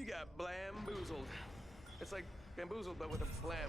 You got blamboozled. It's like bamboozled, but with a blam.